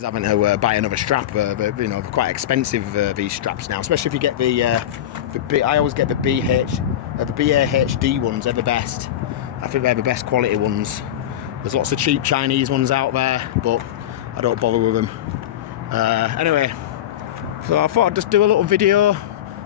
Having to buy another strap, you know, quite expensive these straps now, especially if you get I always get the BAHD ones. They're the best. I think they're the best quality ones. There's lots of cheap Chinese ones out there, but I don't bother with them. Anyway, so I thought I'd just do a little video.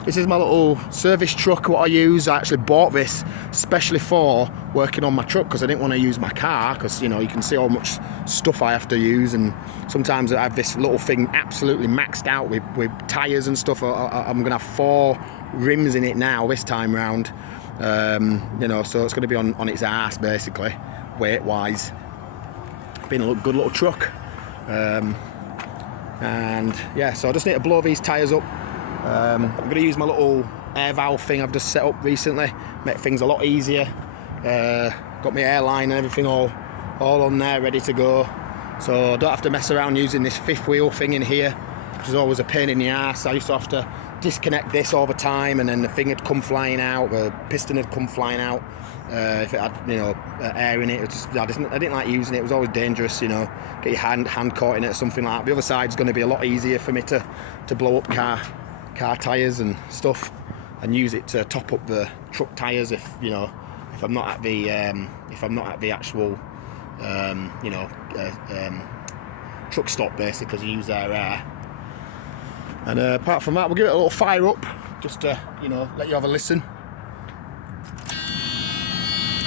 This is my little service truck, what I use. I actually bought this especially for working on my truck because I didn't want to use my car because, you know, you can see how much stuff I have to use, and sometimes I have this little thing absolutely maxed out with tyres and stuff. I'm going to have 4 rims in it now this time round, you know, so it's going to be on its arse basically, weight-wise. Been a good little truck. And yeah, so I just need to blow these tyres up. I'm going to use my little air valve thing I've just set up recently, make things a lot easier. Got my airline and everything all on there, ready to go. So I don't have to mess around using this 5th wheel thing in here, which is always a pain in the ass. I used to have to disconnect this all the time, and then the thing would come flying out, the piston would come flying out. If it had, you know, air in it, I didn't like using it. It was always dangerous, you know, get your hand caught in it or something like that. The other side's going to be a lot easier for me to blow up car tyres and stuff, and use it to top up the truck tyres if I'm not at the actual you know, truck stop basically, to use their air. And apart from that, we'll give it a little fire up just to, you know, let you have a listen.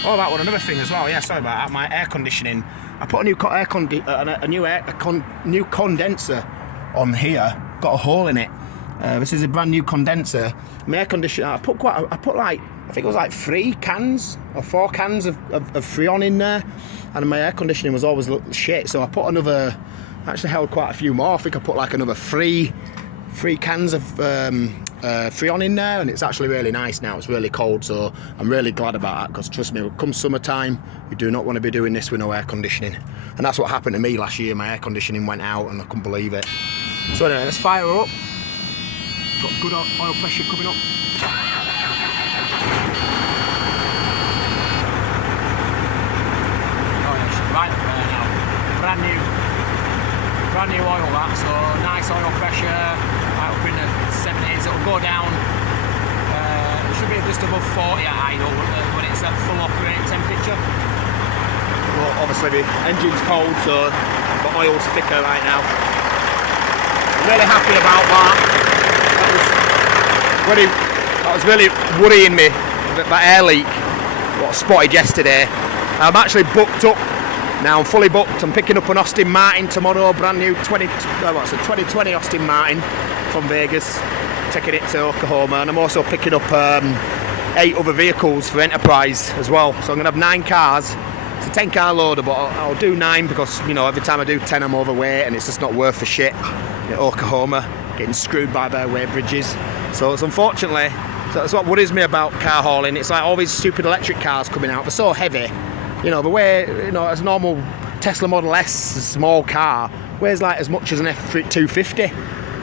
Oh, that one, another thing as well. Yeah, sorry about that. My air conditioning. I put a new condenser on here. Got a hole in it. This is a brand new condenser. My air conditioner. I put like, I think it was like 3 cans or 4 cans of Freon in there, and my air conditioning was always shit. So I put another. Actually held quite a few more. I think I put like another 3 cans of Freon in there, and it's actually really nice now. It's really cold, so I'm really glad about that, because trust me, come summertime, you do not want to be doing this with no air conditioning. And that's what happened to me last year. My air conditioning went out and I couldn't believe it. So anyway, let's fire her up. Got good oil pressure coming up. Oh yeah, she's right up there now. Brand new oil that, so nice oil pressure, right up in the 70s. It'll go down, it should be just above 40 at idle when it's at full operating temperature. Well, obviously the engine's cold, so the oil's thicker right now. I'm really happy about that. That was really worrying me, that air leak what I spotted yesterday. I'm actually booked up. Now I'm fully booked. I'm picking up an Aston Martin tomorrow, brand new 2020 Aston Martin from Vegas, taking it to Oklahoma, and I'm also picking up 8 other vehicles for Enterprise as well. So I'm going to have 9 cars. It's a 10-car loader, but I'll do 9 because, you know, every time I do 10 I'm overweight, and it's just not worth the shit at Oklahoma, getting screwed by their weight bridges. So it's unfortunately, so that's what worries me about car hauling. It's like all these stupid electric cars coming out. They're so heavy. You know, the way, you know, as a normal Tesla Model S, a small car, weighs like as much as an F250.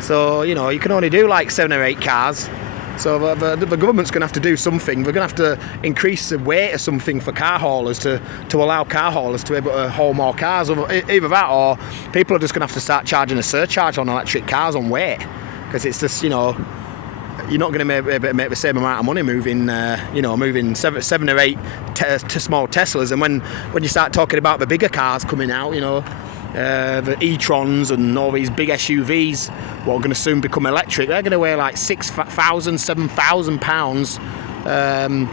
So, you know, you can only do like 7 or 8 cars. So the government's going to have to do something. They're going to have to increase the weight or something for car haulers to allow car haulers to be able to haul more cars. Either that, or people are just going to have to start charging a surcharge on electric cars on weight. Because it's just, you know, you're not going to make the same amount of money moving, you know, moving 7 or 8 small Teslas. And when you start talking about the bigger cars coming out, you know, the e-trons and all these big SUVs, what are going to soon become electric, they're going to weigh like 6,000, 7,000 pounds. And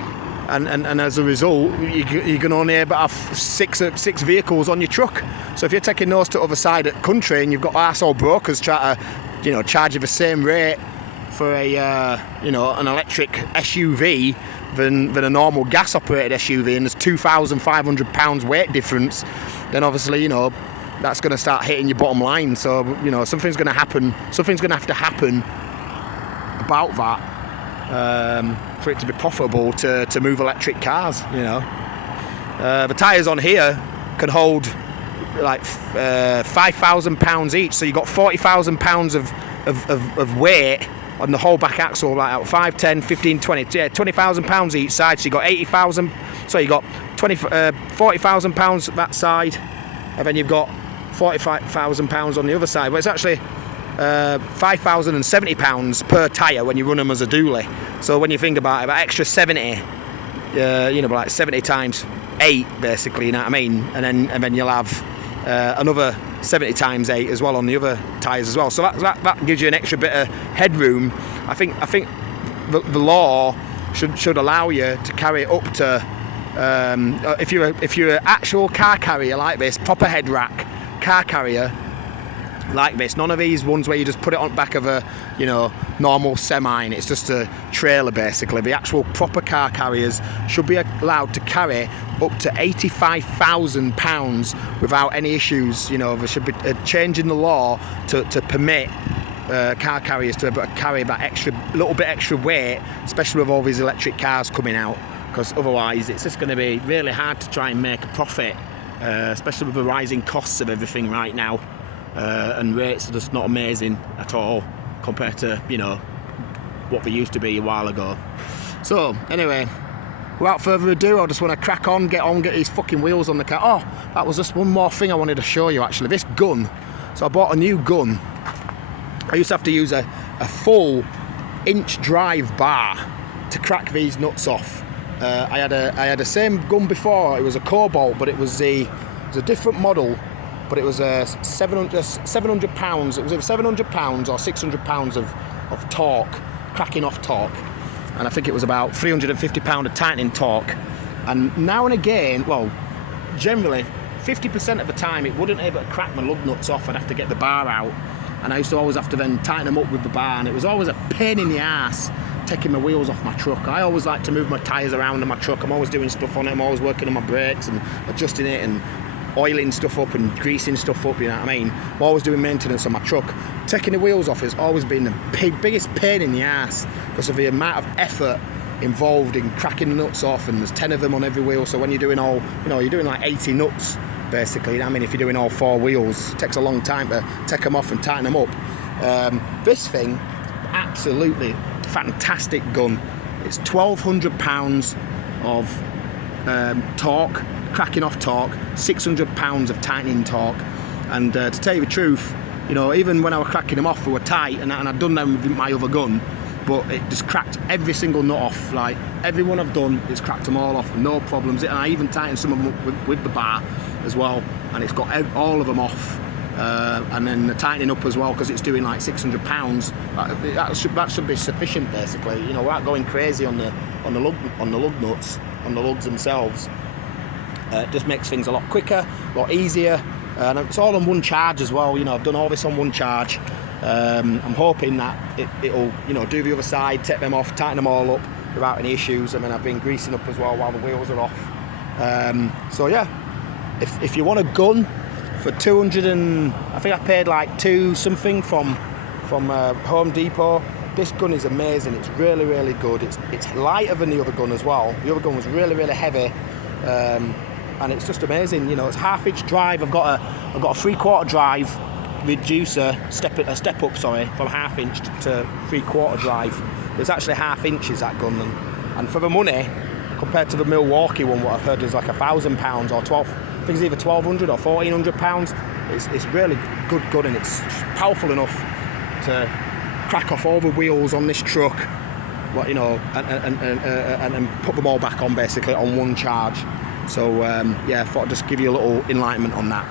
as a result, you can only have 6 vehicles on your truck. So if you're taking those to the other side of the country and you've got arsehole brokers try to, you know, charge you the same rate for a you know, an electric SUV than a normal gas operated SUV, and there's 2,500 pounds weight difference, then obviously, you know, that's going to start hitting your bottom line. So, you know, something's going to happen. Something's going to have to happen about that for it to be profitable to move electric cars. You know, the tyres on here can hold like 5,000 pounds each. So you've got 40,000 pounds of weight on the whole back axle, like 5, 10, 15, 20, yeah, 20,000 pounds each side. So you got 80,000. So you got 40,000 pounds that side, and then you've got £45,000 on the other side. But it's actually £5,070 per tyre when you run them as a dually. So when you think about it, about extra 70, you know, like 70 times 8 basically, you know what I mean? And then you'll have another 70 times 8 as well on the other tyres as well. So that gives you an extra bit of headroom. I think the law should allow you to carry it up to if you're an actual car carrier like this, proper head rack car carrier like this, none of these ones where you just put it on the back of a, you know, normal semi and it's just a trailer basically. The actual proper car carriers should be allowed to carry up to £85,000 without any issues. You know, there should be a change in the law to permit car carriers to carry that extra little bit extra weight, especially with all these electric cars coming out, because otherwise it's just going to be really hard to try and make a profit, especially with the rising costs of everything right now. And rates are just not amazing at all compared to, you know, what they used to be a while ago. So anyway, without further ado, I just want to crack on, get these fucking wheels on the car. Oh, that was just one more thing I wanted to show you actually. This gun. So I bought a new gun. I used to have to use a full inch drive bar to crack these nuts off. I had a same gun before. It was a Cobalt, but it was a different model. But it was a 700 pounds. It was either 700 pounds or 600 pounds of torque, cracking off torque, and I think it was about 350 pound of tightening torque. And now and again, well, generally 50% of the time, it wouldn't able to crack my lug nuts off. I'd have to get the bar out, and I used to always have to then tighten them up with the bar, and it was always a pain in the ass taking my wheels off my truck. I always like to move my tyres around in my truck. I'm always doing stuff on it. I'm always working on my brakes and adjusting it and oiling stuff up and greasing stuff up, you know what I mean? I'm always doing maintenance on my truck. Taking the wheels off has always been the biggest pain in the ass because of the amount of effort involved in cracking the nuts off, and there's 10 of them on every wheel. So when you're doing all, you know, you're doing like 80 nuts basically, you know what I mean? If you're doing all 4 wheels, it takes a long time to take them off and tighten them up. This thing, absolutely fantastic gun. It's 1,200 pounds of torque, cracking off torque, 600 pounds of tightening torque, and to tell you the truth, you know, even when I was cracking them off, they were tight, and I'd done them with my other gun, but it just cracked every single nut off. Like every one I've done, it's cracked them all off, no problems. And I even tightened some of them up with the bar as well, and it's got all of them off. And then the tightening up as well, because it's doing like 600 pounds. That should be sufficient basically. You know, without going crazy on the lug nuts, on the lugs themselves. It just makes things a lot quicker, a lot easier, and it's all on one charge as well. You know, I've done all this on one charge. I'm hoping that it'll, you know, do the other side, take them off, tighten them all up without any issues. I mean, I've been greasing up as well while the wheels are off. So yeah, if you want a gun for 200 and I think I paid like 2 something from Home Depot. This gun is amazing. It's really, really good. It's lighter than the other gun as well. The other gun was really, really heavy. And it's just amazing, you know. It's 1/2 inch drive. I've got a 3/4 drive reducer, step up, sorry, from 1/2 inch to 3/4 drive. It's actually 1/2 inches that gun, and for the money, compared to the Milwaukee one, what I've heard is like £1,000 or 12. I think it's either 1,200 or 1,400 pounds. It's really good gun, and it's powerful enough to crack off all the wheels on this truck. What, you know, and put them all back on basically on one charge. So yeah, I thought I'd just give you a little enlightenment on that.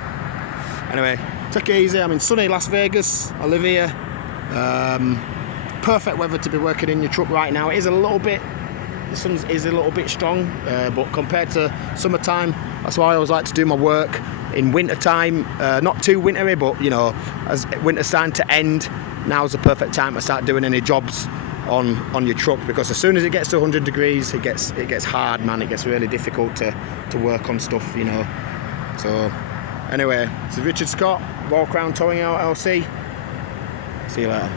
Anyway, take it easy. I'm in sunny Las Vegas. I live here. Perfect weather to be working in your truck right now. It is a little bit, the sun is a little bit strong, but compared to summertime, that's why I always like to do my work in winter time. Not too wintry, but you know, as winter's starting to end, now's the perfect time to start doing any jobs on your truck, because as soon as it gets to 100 degrees, it gets hard, man. It gets really difficult to work on stuff, you know. So anyway, this is Richard Scott, Walk Around Towing LLC. See you later.